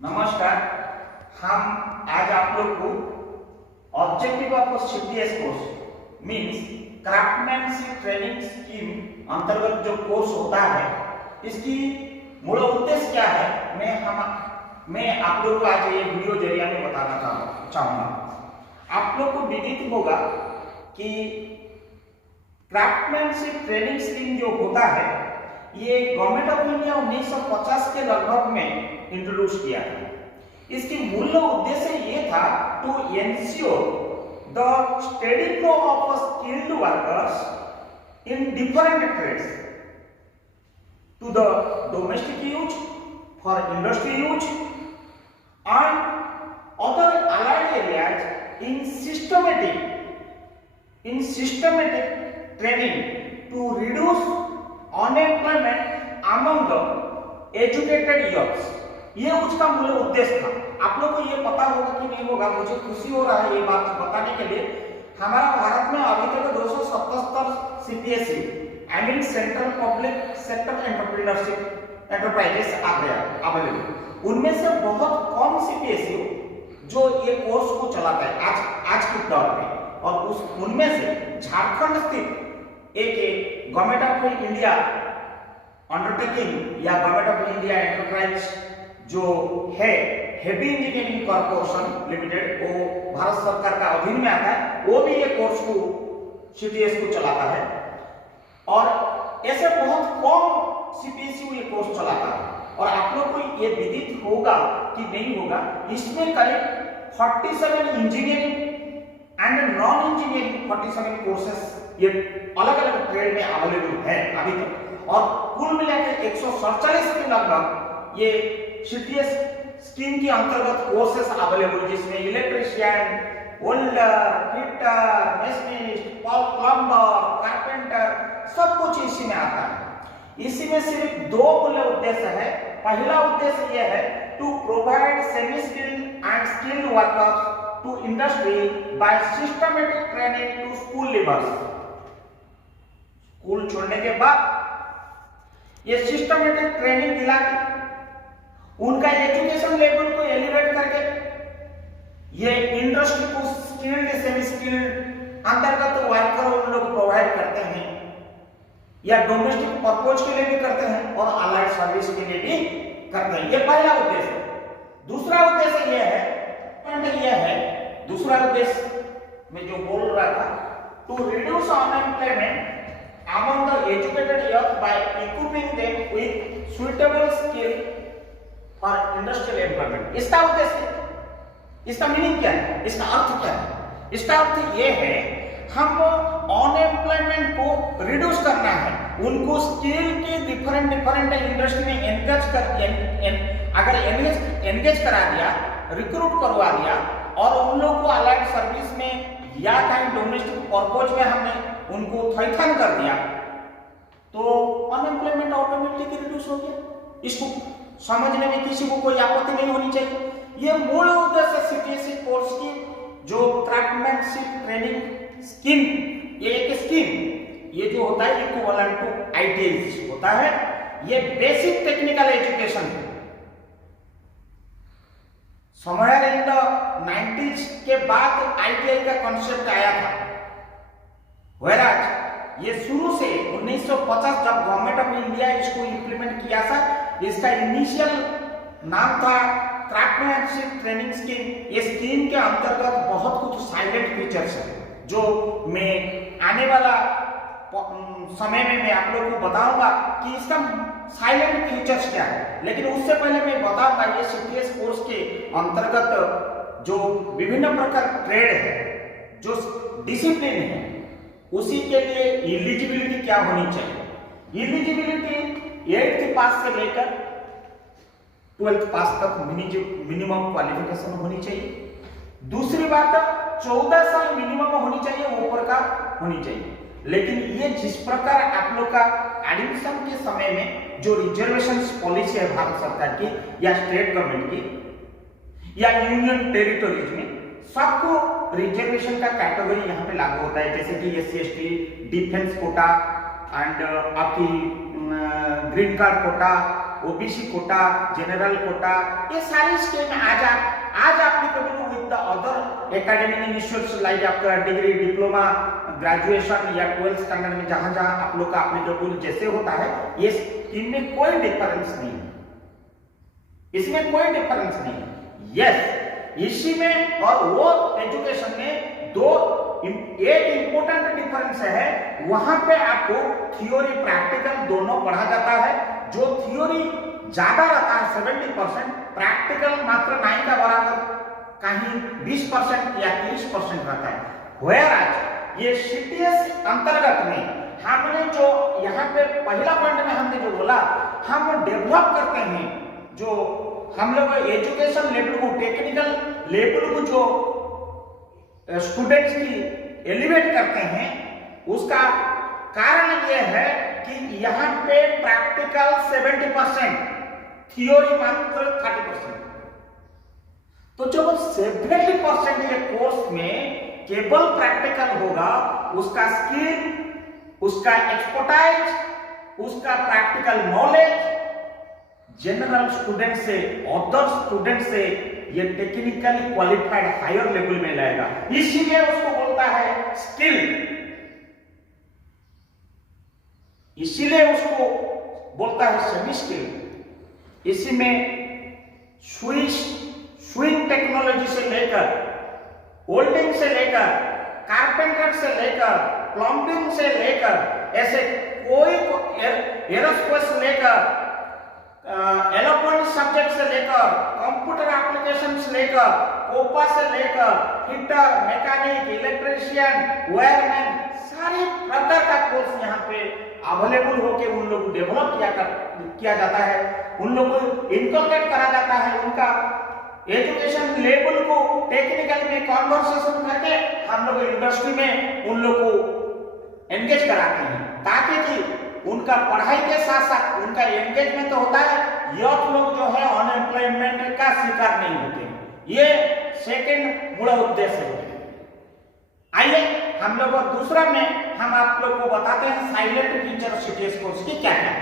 नमस्कार। हम आज आप लोग को objective of CTS course means craftsmanship training scheme अंतर्गत जो कोर्स होता है इसकी मूल उद्देश्य क्या है मैं आप लोग को आज ये वीडियो जरिए में बताना चाहूँगा। आप लोग को विदित होगा कि क्राफ्टमैनशिप ट्रेनिंग स्कीम जो होता है ये गवर्नमेंट ऑफ इंडिया 1950 के लगभग में इंट्रोड्यूस किया था। इसकी मूल उद्देश्य ये था to ensure the steady flow of skilled workers in different trades to the domestic use, for industry use and other allied areas in systematic training to reduce unemployment among the educated youths. ये उसका मूल उद्देश्य था। आप लोग को ये पता होगा कि नहीं होगा, मुझे खुशी हो रहा है ये बात बताने के लिए। हमारा भारत में अभी तक 277 CPSE I mean central public sector entrepreneurship enterprises आ गया अवेलेबल। उनमें से बहुत कम सीपीएसई जो ये कोर्स को चलाता है आज के दौर में, और उनमें से झारखंड स्थित एक गवर्नमेंट ऑफ इंडिया अंडरटेकिंग या गवर्नमेंट ऑफ इंडिया एंटरप्राइज जो है हेवी इंजीनियरिंग कॉर्पोरेशन लिमिटेड, वो भारत सरकार का अधीन में आता है, वो भी ये कोर्स को सीटीएस को चलाता है। और ऐसे बहुत कम सीपीएसयू ये कोर्स चलाता है। और आप लोग को ये विदित होगा कि नहीं होगा, इसमें करीब 47 engineering and non engineering 47 courses ये अलग अलग ट्रेड में अवेलेबल है अभी तक। और कुल मिलाकर 147 के लगभग ये सीटीएस स्कीम के अंतर्गत कोर्सेस अवेलेबल, जिसमें electrician, welder, fitter, machinist, plumber, carpenter सब कुछ इसी में आता है। इसी में सिर्फ दो मूल उद्देश्य है। पहला उद्देश्य यह है to provide semi skilled and skilled workers to industry by systematic training to school leavers. School छोड़ने के बाद ये सिस्टमेटिक ट्रेनिंग दिला के उनका एजुकेशन लेवल को एलिवेट करके ये इंडस्ट्री को स्किल्ड सेमी स्किल्ड अंतर्गत वर्कर उन लोग प्रोवाइड करते हैं, या डोमेस्टिक पर्पज के लिए भी करते हैं और अलाइड सर्विस के लिए भी करते हैं। ये पहला उद्देश्य। दूसरा उद्देश्य दूसरा उद्देश्य मैं जो बोल रहा था, to reduce unemployment among the educated youth by equipping them with suitable skill for industrial employment। इसका उद्देश्य, इसका मीनिंग क्या है, इसका अर्थ क्या है? इसका अर्थ ये है हम अनएम्प्लॉयमेंट को रिड्यूस करना है, उनको स्किल के डिफरेंट इंडस्ट्री में एंगेज करा दिया, रिक्रूट करवा दिया और उन लोग को अलाइड सर्विस में या कहीं डोमेस्टिक पर्पज में हमने उनको थैथन कर दिया, तो अनएम्प्लॉयमेंट ऑटोमेटिकली रिड्यूस हो गया। इसको समझने में किसी को कोई आपत्ति नहीं होनी चाहिए। ये मूल उद्देश्य सीटीएसई कोर्स की जो क्राफ्टमैनशिप ट्रेनिंग स्कीम, ये एक स्कीम, ये जो होता है इक्विवेलेंट टू आईटीआई होता है, ये बेसिक टेक्निकल एजुकेशन है। समवेयर इन द 90s के बाद आईटीआई का कॉन्सेप्ट आया था। वैराज ये शुरू से 1950 जब गवर्नमेंट ऑफ इंडिया इसको इंप्लीमेंट किया था, इसका इनिशियल नाम था क्राफ्टमैनशिप ट्रेनिंग स्कीम। ये स्कीम के अंतर्गत बहुत कुछ साइलेंट फीचर्स है जो मैं आने वाला समय में मैं आप लोगों को बताऊंगा कि इसका साइलेंट फीचर्स क्या है। लेकिन उससे पहले मैं बताऊंगा ये सीटीएस कोर्स के अंतर्गत जो विभिन्न प्रकार ट्रेड है, जो डिसिप्लिन है, उसी के लिए एलिजिबिलिटी क्या होनी चाहिए। एलिजिबिलिटी 8th पास से लेकर 12th पास तक मिनिमम क्वालिफिकेशन होनी चाहिए। दूसरी बात 14 साल मिनिमम होनी चाहिए, ऊपर का होनी चाहिए। लेकिन ये जिस प्रकार आप लोग का एडमिशन के समय में जो रिजर्वेशन पॉलिसी है भारत सरकार की या स्टेट गवर्नमेंट की या यूनियन टेरिटोरीज में, सबको रिजर्वेशन का कैटेगरी यहाँ पे लागू होता है, जैसे कि SC ST defence quota and आपकी green card quota OBC quota, general quota, ये सारी स्कीम आज applicable with the other academic institutes like आपका डिग्री, डिप्लोमा, ग्रेजुएशन या 12th स्टैंडर्ड में जहां आप लोग का applicable जैसे होता है, ये इनमें कोई डिफरेंस नहीं है, इसमें कोई डिफरेंस नहीं है। यस, इसी में और वो एजुकेशन में एक इंपॉर्टेंट डिफरेंस है, वहां पे आपको थियोरी प्रैक्टिकल दोनों पढ़ा जाता है। जो थियोरी ज्यादा रहता है 70%, प्रैक्टिकल मात्र 9 का बराबर कहीं 20% या 30% रहता है। Whereas ये सीटीएस अंतर्गत में हमने जो यहाँ पे पहला पॉइंट में हमने जो बोला, हम डेवलप करते हैं, जो हम लोग एजुकेशन लेवल को, टेक्निकल लेवल को जो स्टूडेंट्स की एलिवेट करते हैं, उसका कारण यह है कि यहाँ पे प्रैक्टिकल 70%, थियोरी मात्र 30%। तो जब 70% ये कोर्स में केवल प्रैक्टिकल होगा, उसका स्किल, उसका एक्सपर्टाइज, उसका प्रैक्टिकल नॉलेज जनरल स्टूडेंट से, अदर स्टूडेंट से ये टेक्निकली क्वालिफाइड हायर लेवल में लाएगा, इसीलिए उसको बोलता है स्किल, इसीलिए उसको बोलता है सेमी स्किल। इसी में स्विंग टेक्नोलॉजी से लेकर, वेल्डिंग से लेकर, कारपेंटर से लेकर, प्लम्बिंग से लेकर, ऐसे कोई एरोस्पेस से लेकर, इलेक्ट्रॉनिक सब्जेक्ट से लेकर, कंप्यूटर एप्लीकेशन से लेकर, कोपा से लेकर, फिटर, मैकेनिक, इलेक्ट्रीशियन, वायरमैन, सारे प्रकार का कोर्स यहाँ पे अवेलेबल होके उन लोग डेवलप किया जाता है, उन लोग को इनकलकेट करा जाता है, उनका एजुकेशन लेवल को टेक्निकल में कॉन्वर्सेशन करके हम लोग इंडस्ट्री में उन लोग को एंगेज कराते हैं, ताकि कि उनका पढ़ाई के साथ साथ उनका एंगेजमेंट तो होता है, यूथ लोग जो है अनएम्प्लॉयमेंट का शिकार नहीं होते। ये सेकंड मूल उद्देश्य है। आइए हम लोग दूसरा में हम आप लोग को बताते हैं साइलेंट फीचर सीटीएस कोर्स की क्या है।